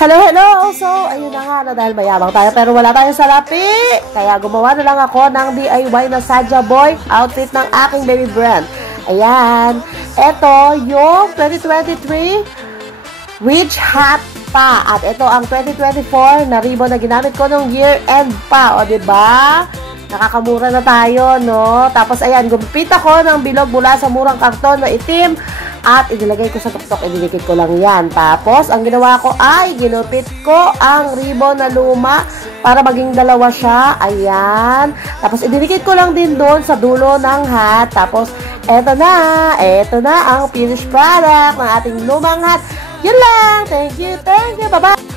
Hello, hello! So, ayun na nga, no, dahil mayabang tayo pero wala tayong salapi. Kaya gumawa na lang ako ng DIY na Sadya Boy outfit ng aking baby brand. Ayan. Ito yung 2023 Witch Hat pa. At ito ang 2024 na ribbon na ginamit ko nung year-end pa. O, diba? Nakakamura na tayo, no? Tapos, ayan, gumipit ako ng bilog mula sa murang karton na itim. At inilagay ko sa tuktok, idinikit ko lang yan. Tapos, ang ginawa ko ay ginupit ko ang ribbon na luma para maging dalawa siya. Ayan. Tapos, idinikit ko lang din doon sa dulo ng hat. Tapos, eto na ang finished product ng ating lumang hat. Yun lang. Thank you. Bye-bye.